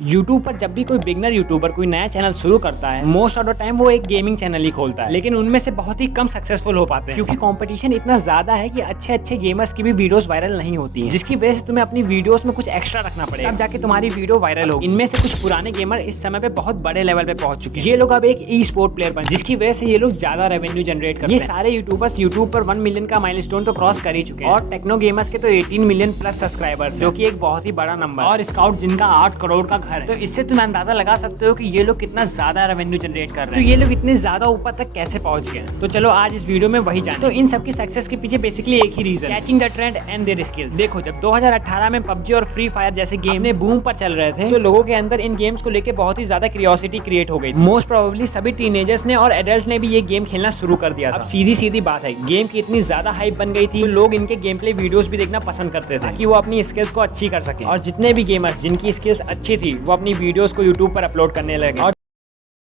YouTube पर जब भी कोई बिगनर यूट्यूबर कोई नया चैनल शुरू करता है, मोस्ट ऑफ द टाइम वो एक गेमिंग चैनल ही खोलता है, लेकिन उनमें से बहुत ही कम सक्सेसफुल हो पाते हैं क्योंकि कंपटीशन इतना ज्यादा है कि अच्छे अच्छे गेमर्स की भी वीडियोस वायरल नहीं होती हैं, जिसकी वजह से तुम्हें अपनी वीडियोस में कुछ एक्स्ट्रा रखना पड़ेगा, तब जाके तुम्हारी वीडियो वायरल होगी। इनमें से कुछ पुराने गेमर इस समय पे बहुत बड़े लेवल पे पहुंच चुके हैं। ये लोग अब एक ई स्पोर्ट प्लेयर बन, जिसकी वजह से ये लोग ज्यादा रेवेन्यू जनरेट करते हैं। ये सारे यूट्यूबर्स यूट्यूब पर 1 मिलियन का माइलस्टोन तो क्रॉस कर ही चुके हैं और टेक्नो गेमर्स के तो 18 मिलियन प्लस सब्सक्राइबर्स, जो कि एक बहुत ही बड़ा नंबर, और स्काउट जिनका 8 करोड़ का घर है। तो इससे तुम अंदाजा लगा सकते हो कि ये लोग कितना ज्यादा रेवेन्यू जनरेट कर रहे हैं। तो ये लोग इतने ज्यादा ऊपर तक कैसे पहुंच गए। तो चलो आज इस वीडियो में वही जाने। तो इन सबकी सक्सेस के पीछे बेसिकली एक ही reason, catching the trend and their skills. देखो, जब 2018 में पबजी और फ्री फायर जैसे गेम अपने बूम पर चल रहे थे, तो लोगों के अंदर इन गेम्स को लेकर बहुत ही ज्यादा क्यूरियोसिटी क्रिएट हो गई। मोस्ट प्रोबेबली सभी टीनेजर्स ने और एडल्ट ने भी ये गेम खेलना शुरू कर दिया था। अब सीधी सीधी बात है, गेम की इतनी ज्यादा हाइप बन गई थी, तो लोग इनके गेम प्ले वीडियोस भी देखना पसंद करते थे कि वो अपनी स्किल्स को अच्छी कर सके। और जितने भी गेमर्स जिनकी स्किल्स अच्छी थी, वो अपनी वीडियोस को यूट्यूब पर अपलोड करने लगे। और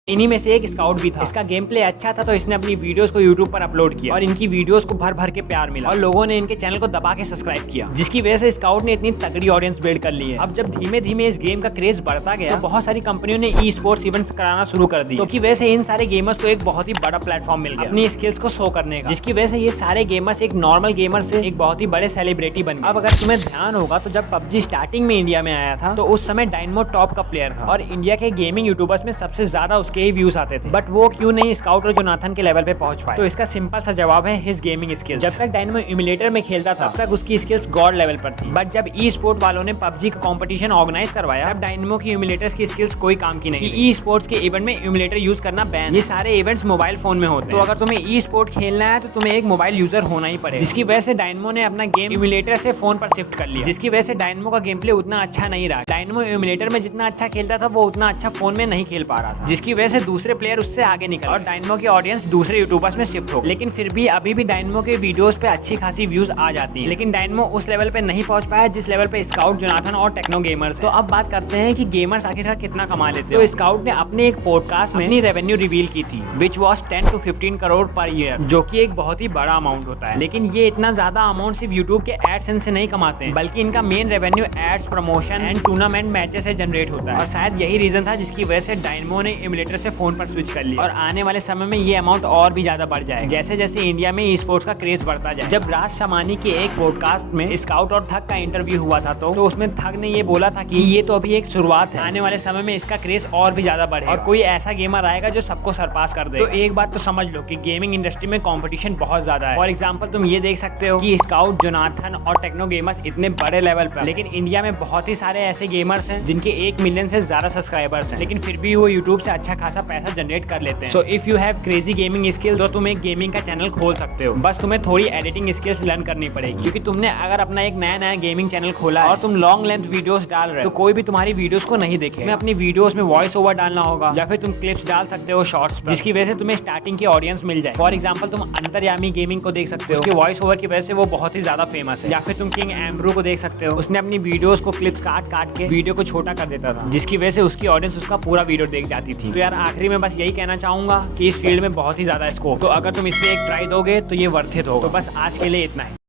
इन्हीं में से एक स्काउट भी था। इसका गेम प्ले अच्छा था, तो इसने अपनी वीडियोस को यूट्यूब पर अपलोड किया और इनकी वीडियोस को भर भर के प्यार मिला और लोगों ने इनके चैनल को दबा के सब्सक्राइब किया, जिसकी वजह से स्काउट ने इतनी तगड़ी ऑडियंस बिल्ड कर ली है। अब जब धीमे धीमे इस गेम का क्रेज बढ़ता गया, तो बहुत सारी कंपनियों ने ई स्पोर्ट्स इवेंट्स कराना शुरू कर दी, तो वजह से इन सारे गेमर्स को एक बहुत ही बड़ा प्लेटफॉर्म मिल गया अपनी स्किल्स को शो करने का, जिसकी वजह से ये सारे गेमर्स एक नॉर्मल गेमर से एक बहुत ही बड़े सेलिब्रिटी बन गए। अब अगर तुम्हें ध्यान होगा, तो जब पबजी स्टार्टिंग में इंडिया में आया था, तो उस समय डायनमो टॉप का प्लेयर था और इंडिया के गेमिंग यूट्यूबर्स में सबसे ज्यादा उसके ही व्यूज आते थे। बट वो क्यों नहीं स्काउट और जोनाथन के लेवल पे पहुंच पाए? तो इसका सिंपल सा जवाब है हिज गेमिंग स्किल्स। जब तक डायनमो इम्यूलेटर में खेलता था, तब तक उसकी स्किल्स गॉड लेवल पर थी। बट जब ई स्पोर्ट वालों ने पबजी का कंपटीशन ऑर्गेनाइज करवाया, तब डायनमो की इम्यूलेटर्स की स्किल्स कोई काम की नहीं। ई स्पोर्ट्स के इवेंट में इम्यूलेटर यूज करना बैन। ये सारे इवेंट्स मोबाइल फोन में होते हैं, तो अगर तुम्हें ई स्पोर्ट खेलना है, तो तुम्हें एक मोबाइल यूजर होना ही पड़ेगा, जिसकी वजह से डायनमो ने अपना गेम इम्यूलेटर से फोन पर शिफ्ट कर लिया, जिसकी वजह से डायनमो का गेम प्ले उतना अच्छा नहीं रहा। डायनमो इम्यूलेटर में जितना अच्छा खेलता था, वो उतना अच्छा फोन में नहीं खेल पा रहा था, जिसकी वजह से दूसरे प्लेयर उससे आगे निकल और डायनमो की ऑडियंस दूसरे यूट्यूबर्स में शिफ्ट हो। लेकिन फिर भी अभी भी डायनमो के वीडियोस पे अच्छी खासी व्यूज आ जाती है, लेकिन डायनमो उस लेवल पे नहीं पहुंच पाया जिस लेवल पे स्काउट, जोनाथन और टेक्नो गेमर्स। तो अब बात करते हैं कि गेमर्स आखिरकार कितना कमा लेते हैं। तो स्काउट ने अपने एक पॉडकास्ट में अपनी रेवेन्यू रिवील की थी, which was 10 to 15 crore per year, जो कि एक बहुत ही बड़ा अमाउंट होता है। लेकिन ये इतना ज्यादा अमाउंट सिर्फ यूट्यूब के एडसेंस से नहीं कमाते हैं, बल्कि इनका main revenue ads, promotion and tournament matches से जनरेट होता है। और शायद यही रीजन था जिसकी वजह से डायनमो ने इम्यूलेटर से फोन पर स्विच कर लिया और आने वाले समय में ये अमाउंट और भी ज्यादा बढ़ जाएगा, जैसे जैसे इंडिया में ई स्पोर्ट्स का क्रेज बढ़ता जाए। जब राज शमानी के एक पॉडकास्ट में स्काउट और थक का इंटरव्यू हुआ था, तो उसमें थक ने ये बोला था कि ये तो अभी एक शुरुआत है, आने वाले समय में इसका क्रेज और भी ज्यादा बढ़ेगा और कोई ऐसा गेमर आएगा जो सबको सरपास कर देगा। तो एक बात तो समझ लो कि गेमिंग इंडस्ट्री में कंपटीशन बहुत ज्यादा है। फॉर एग्जांपल तुम ये देख सकते हो कि स्काउट, जोनाथन और टेक्नो गेमर्स इतने बड़े लेवल पर, लेकिन इंडिया में बहुत ही सारे ऐसे गेमर्स हैं जिनके 1 मिलियन से ज्यादा सब्सक्राइबर्स हैं, लेकिन फिर भी वो यूट्यूब से अच्छा खासा पैसा जनरेट कर लेते हैं। So if you have crazy gaming skills, तो तुम एक गेमिंग का चैनल खोल सकते हो। बस तुम्हें थोड़ी एडिटिंग स्किल्स लर्न करनी पड़ेगी, क्योंकि तुमने अगर अपना एक नया गेमिंग चैनल खोला है और तुम लॉन्ग लेंथ वीडियोस डाल रहे हो, तो कोई भी तुम्हारी वीडियोस को नहीं देखे। तुम्हें अपनी वीडियोस में वॉइस ओवर डालना होगा, या फिर तुम क्लिप्स डाल सकते हो शॉर्ट्स पर, जिसकी वजह से तुम्हें स्टार्टिंग की ऑडियंस मिल जाए। फॉर एग्जांपल तुम अंतर्यामी गेमिंग को देख सकते हो, उसके वॉइस ओवर की वजह से वो बहुत ही ज्यादा फेमस है। या फिर तुम किंग एम्ब्रो को देख सकते हो, उसने अपनी वीडियोस को क्लिप्स काट काट के वीडियो को छोटा कर देता था, जिसकी वजह से उसकी ऑडियंस उसका पूरा वीडियो देख जाती थी। तो यार आखिरी में बस यही कहना चाहूंगा कि इस फील्ड में बहुत ही ज्यादा स्कोप, तो अगर तुम इसमें एक ट्राई दोगे तो ये वर्थ इट होगा। तो बस आज के लिए इतना है।